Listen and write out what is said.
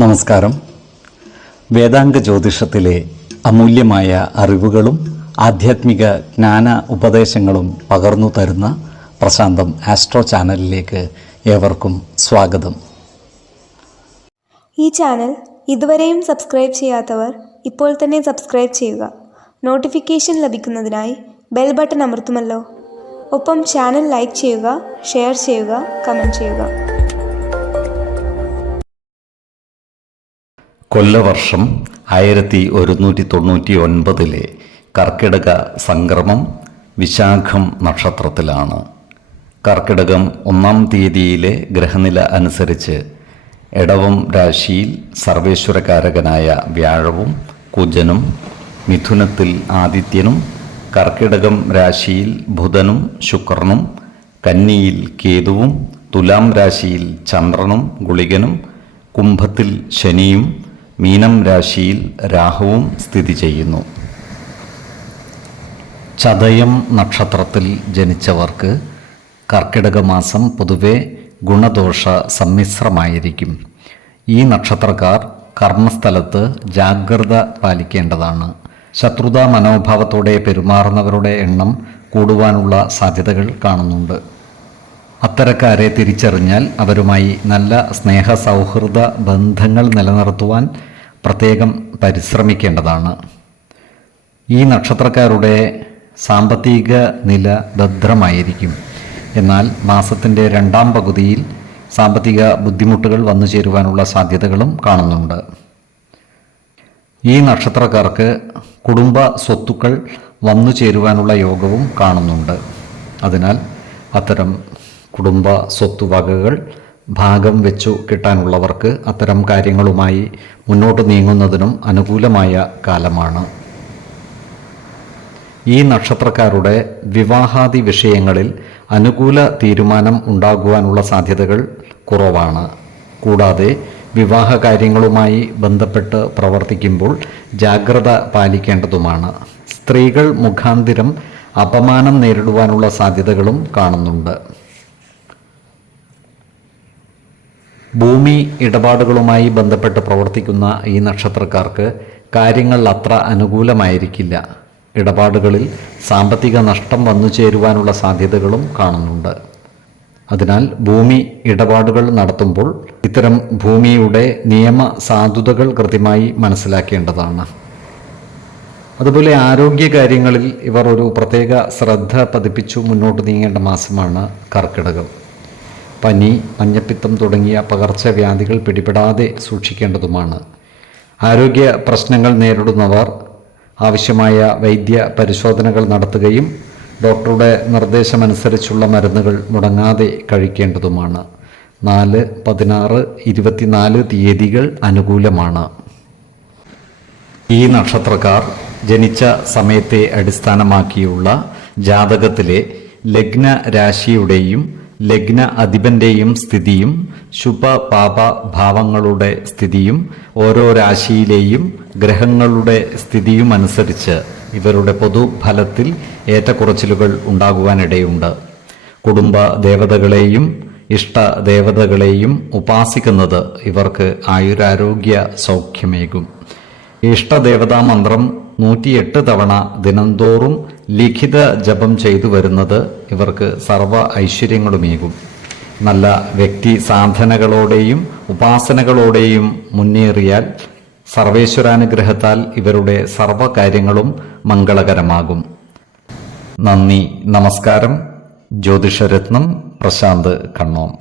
നമസ്കാരം. വേദാംഗ ജ്യോതിഷത്തിലെ അമൂല്യമായ അറിവുകളും ആധ്യാത്മിക ജ്ഞാന ഉപദേശങ്ങളും പകർന്നു തരുന്ന പ്രശാന്തം ആസ്ട്രോ ചാനലിലേക്ക് ഏവർക്കും സ്വാഗതം. ഈ ചാനൽ ഇതുവരെയും സബ്സ്ക്രൈബ് ചെയ്യാത്തവർ ഇപ്പോൾ തന്നെ സബ്സ്ക്രൈബ് ചെയ്യുക. നോട്ടിഫിക്കേഷൻ ലഭിക്കുന്നതിനായി ബെൽ ബട്ടൺ അമർത്തുമല്ലോ. ഒപ്പം ചാനൽ ലൈക്ക് ചെയ്യുക, ഷെയർ ചെയ്യുക, കമൻറ്റ് ചെയ്യുക. കൊല്ലവർഷം 1199 കർക്കിടക സംക്രമം വിശാഖം നക്ഷത്രത്തിലാണ്. കർക്കിടകം 1-ാം തീയതിയിലെ ഗ്രഹനില അനുസരിച്ച് എടവം രാശിയിൽ സർവേശ്വരകാരകനായ വ്യാഴവും കുജനും, മിഥുനത്തിൽ ആദിത്യനും, കർക്കിടകം രാശിയിൽ ബുധനും ശുക്രനും, കന്നിയിൽ കേതുവും, തുലാം രാശിയിൽ ചന്ദ്രനും ഗുളികനും, കുംഭത്തിൽ ശനിയും, മീനം രാശിയിൽ രാഹുവും സ്ഥിതി ചെയ്യുന്നു. ചതയം നക്ഷത്രത്തിൽ ജനിച്ചവർക്ക് കർക്കിടക മാസം പൊതുവെ ഗുണദോഷ സമ്മിശ്രമായിരിക്കും. ഈ നക്ഷത്രക്കാർ കർമ്മസ്ഥലത്ത് ജാഗ്രത പാലിക്കേണ്ടതാണ്. ശത്രുതാ മനോഭാവത്തോടെ പെരുമാറുന്നവരുടെ എണ്ണം കൂടുവാനുള്ള സാധ്യതകൾ കാണുന്നുണ്ട്. അത്തരക്കാരെ തിരിച്ചറിഞ്ഞാൽ അവരുമായി നല്ല സ്നേഹ സൗഹൃദ ബന്ധങ്ങൾ നിലനിർത്തുവാൻ പ്രത്യേകം പരിശ്രമിക്കേണ്ടതാണ്. ഈ നക്ഷത്രക്കാരുടെ സാമ്പത്തിക നില ഭദ്രമായിരിക്കും. എന്നാൽ മാസത്തിൻ്റെ 2-ാം പകുതിയിൽ സാമ്പത്തിക ബുദ്ധിമുട്ടുകൾ വന്നു ചേരുവാനുള്ള സാധ്യതകളും കാണുന്നുണ്ട്. ഈ നക്ഷത്രക്കാർക്ക് കുടുംബ സ്വത്തുക്കൾ വന്നു ചേരുവാനുള്ള യോഗവും കാണുന്നുണ്ട്. അതിനാൽ അത്തരം കുടുംബ സ്വത്തുവകകൾ ഭാഗം വെച്ചു കിട്ടാനുള്ളവർക്ക് അത്തരം കാര്യങ്ങളുമായി മുന്നോട്ട് നീങ്ങുന്നതിനും അനുകൂലമായ കാലമാണ്. ഈ നക്ഷത്രക്കാരുടെ വിവാഹാദി വിഷയങ്ങളിൽ അനുകൂല തീരുമാനം ഉണ്ടാകുവാനുള്ള സാധ്യതകൾ കുറവാണ്. കൂടാതെ വിവാഹ കാര്യങ്ങളുമായി ബന്ധപ്പെട്ട് പ്രവർത്തിക്കുമ്പോൾ ജാഗ്രത പാലിക്കേണ്ടതുമാണ്. സ്ത്രീകൾ മുഖാന്തിരം അപമാനം നേരിടുവാനുള്ള സാധ്യതകളും കാണുന്നുണ്ട്. ഭൂമി ഇടപാടുകളുമായി ബന്ധപ്പെട്ട് പ്രവർത്തിക്കുന്ന ഈ നക്ഷത്രക്കാർക്ക് കാര്യങ്ങൾ അത്ര അനുകൂലമായിരിക്കില്ല. ഇടപാടുകളിൽ സാമ്പത്തിക നഷ്ടം വന്നു ചേരുവാനുള്ള സാധ്യതകളും കാണുന്നുണ്ട്. അതിനാൽ ഭൂമി ഇടപാടുകൾ നടത്തുമ്പോൾ ഇത്തരം ഭൂമിയുടെ നിയമ സാധുതകൾ കൃത്യമായി മനസ്സിലാക്കേണ്ടതാണ്. അതുപോലെ ആരോഗ്യകാര്യങ്ങളിൽ ഇവർ ഒരു പ്രത്യേക ശ്രദ്ധ പതിപ്പിച്ചു മുന്നോട്ട് നീങ്ങേണ്ട മാസമാണ് കർക്കിടകം. പനി, മഞ്ഞപ്പിത്തം തുടങ്ങിയ പകർച്ചവ്യാധികൾ പിടിപെടാതെ സൂക്ഷിക്കേണ്ടതുമാണ്. ആരോഗ്യ പ്രശ്നങ്ങൾ നേരിടുന്നവർ ആവശ്യമായ വൈദ്യ പരിശോധനകൾ നടത്തുകയും ഡോക്ടറുടെ നിർദ്ദേശമനുസരിച്ചുള്ള മരുന്നുകൾ മുടങ്ങാതെ കഴിക്കേണ്ടതുമാണ്. 4, 16, 24 തീയതികൾ അനുകൂലമാണ്. ഈ നക്ഷത്രക്കാർ ജനിച്ച സമയത്തെ അടിസ്ഥാനമാക്കിയുള്ള ജാതകത്തിലെ ലഗ്ന രാശിയുടെയും ലഗ്ന അധിപന്റെയും സ്ഥിതിയും ശുഭ പാപ ഭാവങ്ങളുടെ സ്ഥിതിയും ഓരോ രാശിയിലെയും ഗ്രഹങ്ങളുടെ സ്ഥിതിയും അനുസരിച്ച് ഇവരുടെ പൊതുഫലത്തിൽ ഏറ്റക്കുറച്ചിലുകൾ ഉണ്ടാകുവാനിടയുണ്ട്. കുടുംബ ദേവതകളെയും ഇഷ്ട ദേവതകളെയും ഉപാസിക്കുന്നത് ഇവർക്ക് ആയുരാരോഗ്യ സൗഖ്യമേകും. ഇഷ്ടദേവതാ മന്ത്രം 108 തവണ ദിനംതോറും ലിഖിത ജപം ചെയ്തു വരുന്നത് ഇവർക്ക് സർവ്വ ഐശ്വര്യങ്ങളുമേകും. നല്ല വ്യക്തി സാധനകളോടെയും ഉപാസനകളോടെയും മുന്നേറിയാൽ സർവേശ്വരാനുഗ്രഹത്താൽ ഇവരുടെ സർവ്വകാര്യങ്ങളും മംഗളകരമാകും. നന്ദി, നമസ്കാരം. ജ്യോതിഷരത്നം പ്രശാന്ത് കണ്ണോം.